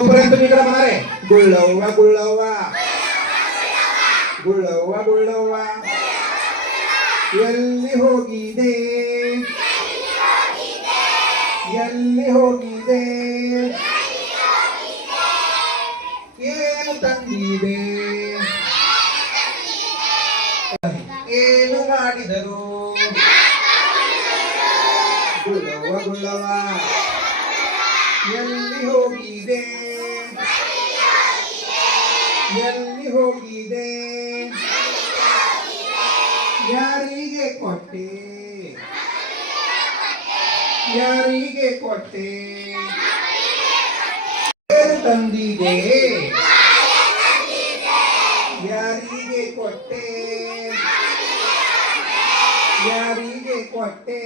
तोपर्यंत तुम्ही इकडे म्हणा रे गुळववा गुळववा गुळववा गुळववा ಎಲ್ಲಿ ಹೋಗಿದೆ ಎಲ್ಲಿ ಹೋಗಿದೆ ಏನು ತಂದಿದೆ ಏನು ಮಾಡಿದರು ಗುಳ್ಳವ ಗುಳ್ಳವ ಎಲ್ಲಿ ಹೋಗಿದೆ ಎಲ್ಲಿ ಹೋಗಿದೆ ಯಾರಿಗೆ ಕೊಟ್ಟೆ ಯಾರಿಗೆ ಕೊಟ್ಟೆ ಏನು ತಂದಿದೆ ಯಾರಿಗೆ ಕೊಟ್ಟೆ ಯಾರಿಗೆ ಕೊಟ್ಟೆ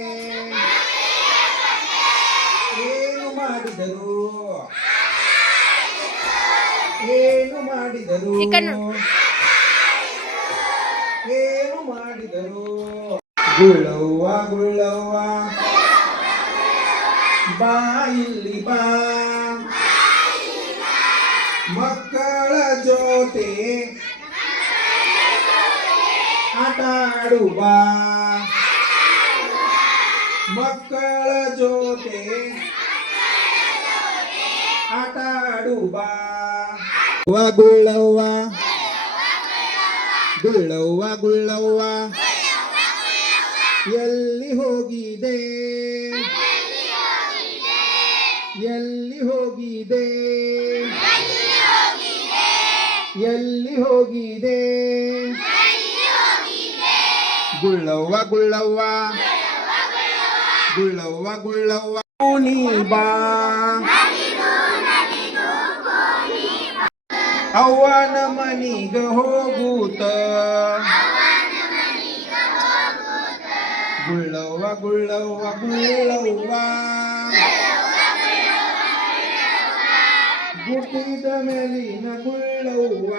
ಏನು ಮಾಡಿದರು ಏನು ಮಾಡಿದರು ಏನು ಮಾಡಿದರು ಗುಳ್ಳವ್ವ ಗುಳ್ಳವ್ವ ಬಾ ಇಲ್ಲಿ ಬಾ ಮಕ್ಕಳ ಜೊತೆ ಆಟ ಆಡು ಬಾ ಮಕ್ಕಳ ಜೊತೆ ಆಟ ಆಡು ಬಾ ಗುಳ್ಳವ್ವ ಗುಳ್ಳವ್ವ ಗುಳ್ಳವ್ವ ಎಲ್ಲಿ ಹೋಗಿದೆ ಎಲ್ಲಿ ಹೋಗಿದೆ ಎಲ್ಲಿ ಹೋಗಿದೆ ಗುಳ್ಳವ್ವ ಗುಳ್ಳವ್ವ ಗುಳ್ಳವ್ವ ಗುಳ್ಳವ್ವ ನೀ ಬಾ ಅವ್ವನ ಮನಿಗ ಹೋಗೂತ ಗುಳ್ಳವ್ವ ಗುಳ್ಳವ್ವ ಗುಳ್ಳವ್ವ ಗುಟ್ಟಿದ ಮೇಲಿನ ಗುಳ್ಳವ್ವ